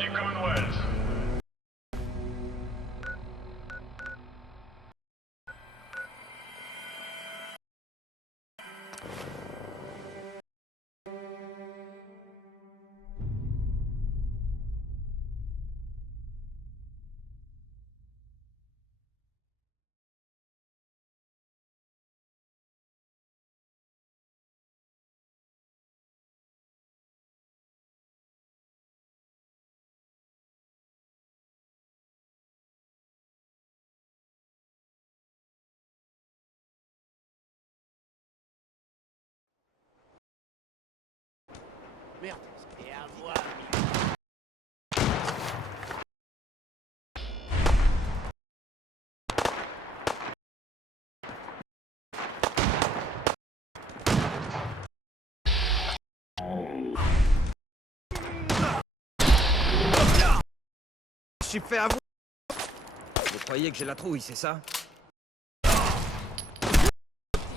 du Commonwealth. Merde. Et à voir. Je suis fait avoir. Vous croyez que j'ai la trouille, c'est ça?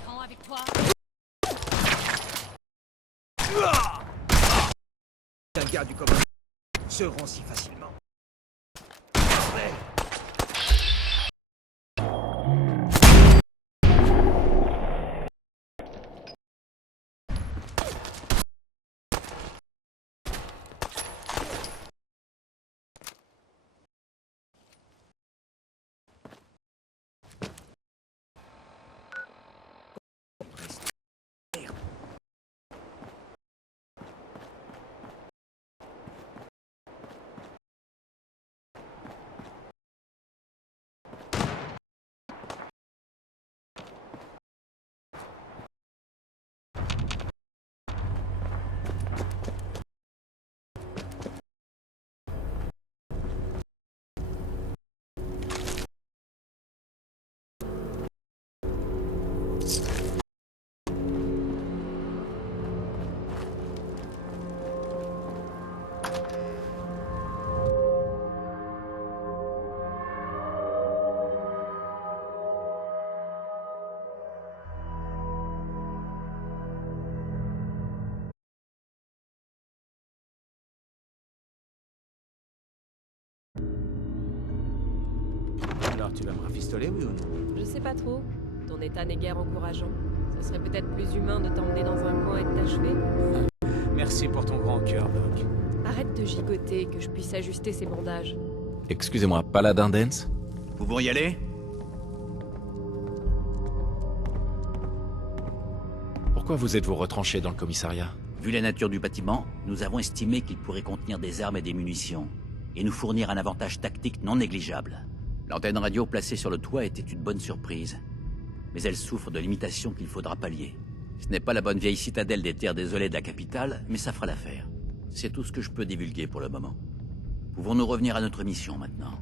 Rends avec toi. Un gars du commandement se rend si facilement. Bordel. Alors tu vas me rafistoler, oui ou non? Je sais pas trop. Ton état n'est guère encourageant. Ça serait peut-être plus humain de t'emmener dans un coin et de t'achever. Merci pour ton grand cœur, Doc. Arrête de gigoter, que je puisse ajuster ces bandages. Excusez-moi, Paladin Dance? Pouvons y aller? Pourquoi vous êtes-vous retranché dans le commissariat? Vu la nature du bâtiment, nous avons estimé qu'il pourrait contenir des armes et des munitions, et nous fournir un avantage tactique non négligeable. L'antenne radio placée sur le toit était une bonne surprise, mais elle souffre de limitations qu'il faudra pallier. Ce n'est pas la bonne vieille citadelle des terres désolées de la capitale, mais ça fera l'affaire. C'est tout ce que je peux divulguer pour le moment. Pouvons-nous revenir à notre mission maintenant?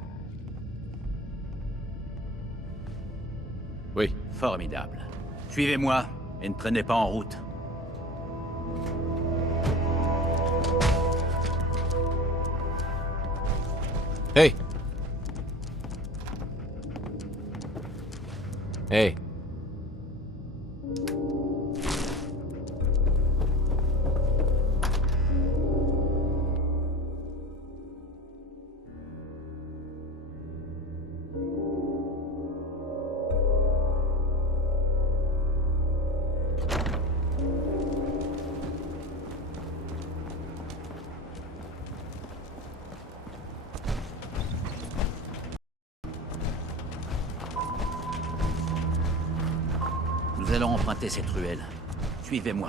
Oui. Formidable. Suivez-moi, et ne traînez pas en route. Hey! Hey! Nous allons emprunter cette ruelle. Suivez-moi.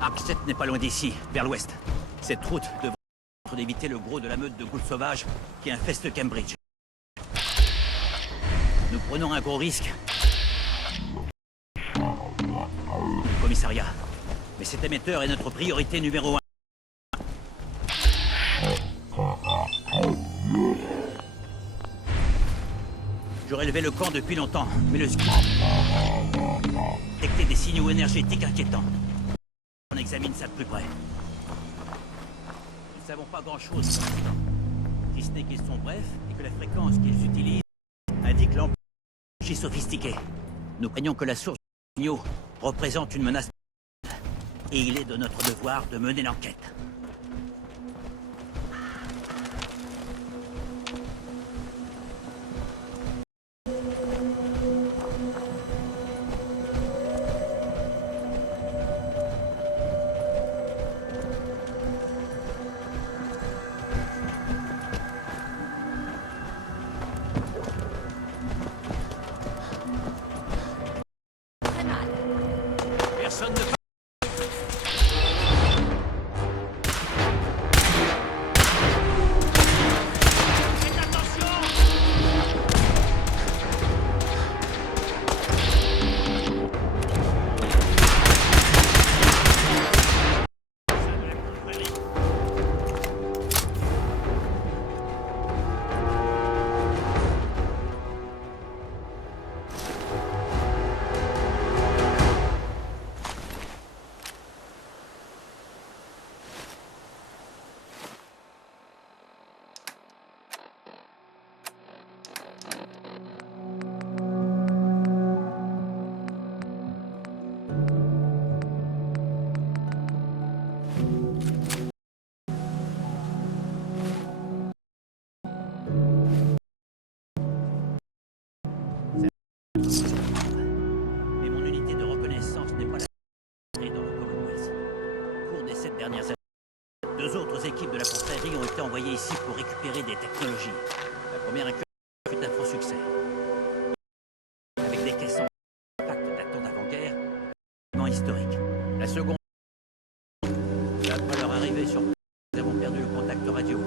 Arc 7 n'est pas loin d'ici, vers l'ouest. Cette route devrait permettre d'éviter le gros de la meute de ghouls sauvages qui infeste Cambridge. Nous prenons un gros risque. Le commissariat. Mais cet émetteur est notre priorité numéro 1. J'aurais levé le camp depuis longtemps, mais le ski... détecter des signaux énergétiques inquiétants. On examine ça de plus près. Nous ne savons pas grand-chose pour l'instant. Si ce n'est qu'ils sont brefs et que la fréquence qu'ils utilisent indique l'emploi sophistiquée. Nous craignons que la source du signaux représente une menace. Et il est de notre devoir de mener l'enquête. Personne ne... Mais mon unité de reconnaissance n'est pas la dans le Commonwealth. Au cours des 7 dernières années, 2 autres équipes de la confrérie ont été envoyées ici pour récupérer des technologies. La première incursion fut un franc succès. Avec des caissons compacts datant d'avant-guerre, absolument historiques. La seconde, après leur arrivée sur place, nous avons perdu le contact radio.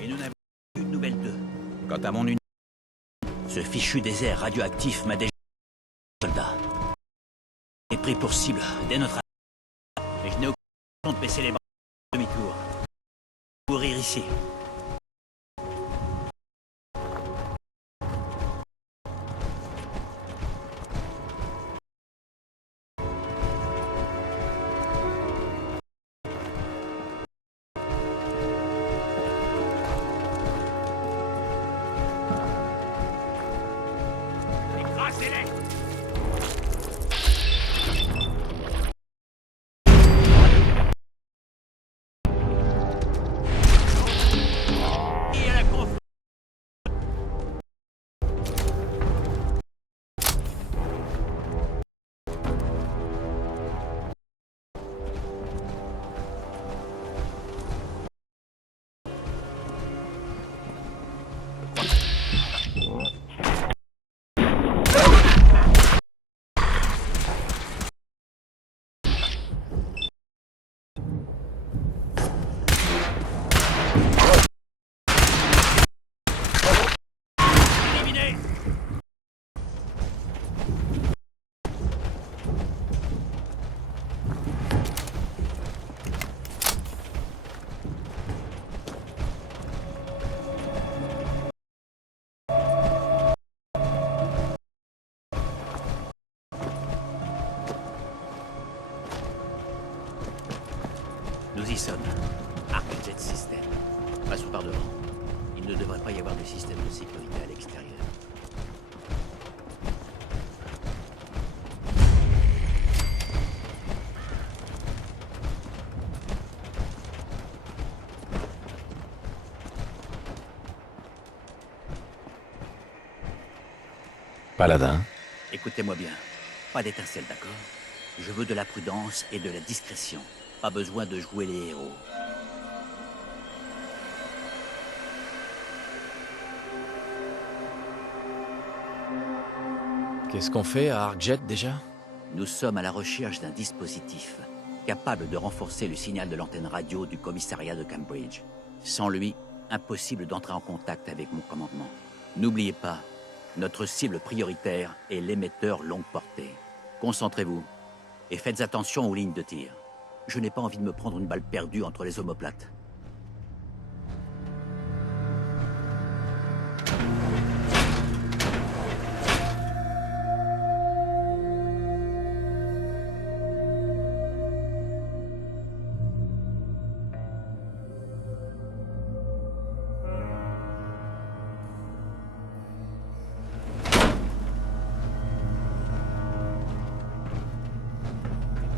Et nous n'avons eu de nouvelles d'eux. Quant à mon unité, ce fichu désert radioactif m'a déjà... soldat. Est pris pour cible dès notre arrivée. Et je n'ai aucune raison de baisser les bras demi-tour. Mourir ici. Écrasez-les! Et à la conf... Éliminé! Nous y sommes. ArcJet System. Passons par devant. Il ne devrait pas y avoir de système de sécurité à l'extérieur. Paladin, Écoutez-moi bien. Pas d'étincelle, d'accord? Je veux de la prudence et de la discrétion. Pas besoin de jouer les héros. qu'est-ce qu'on fait à Arcjet déjà? Nous sommes à la recherche d'un dispositif capable de renforcer le signal de l'antenne radio du commissariat de Cambridge. Sans lui, impossible d'entrer en contact avec mon commandement. N'oubliez pas, notre cible prioritaire est l'émetteur longue portée. Concentrez-vous et faites attention aux lignes de tir. Je n'ai pas envie de me prendre une balle perdue entre les omoplates.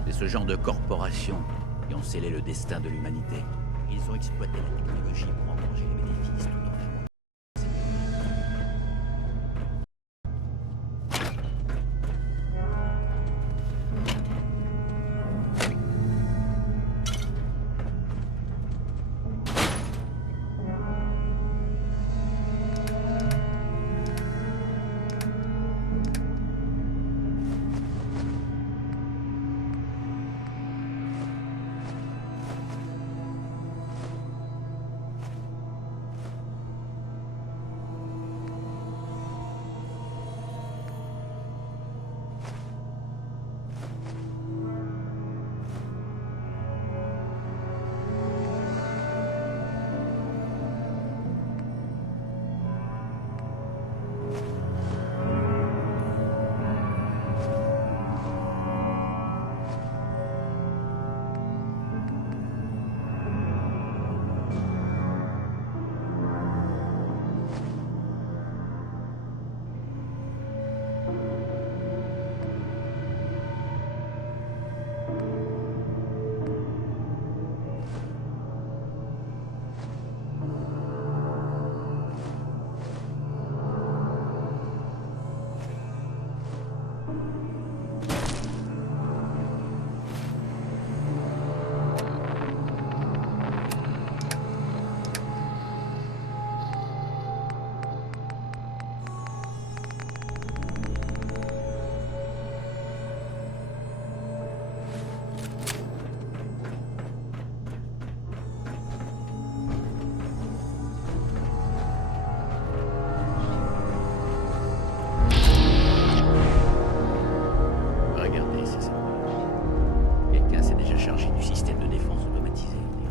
C'est ce genre de corporations qui ont scellé le destin de l'humanité. Ils ont exploité la technologie pour engranger les bénéfices tout en fermant. Regardez, c'est ça. Quelqu'un s'est déjà chargé du système de défense automatisé, on dirait.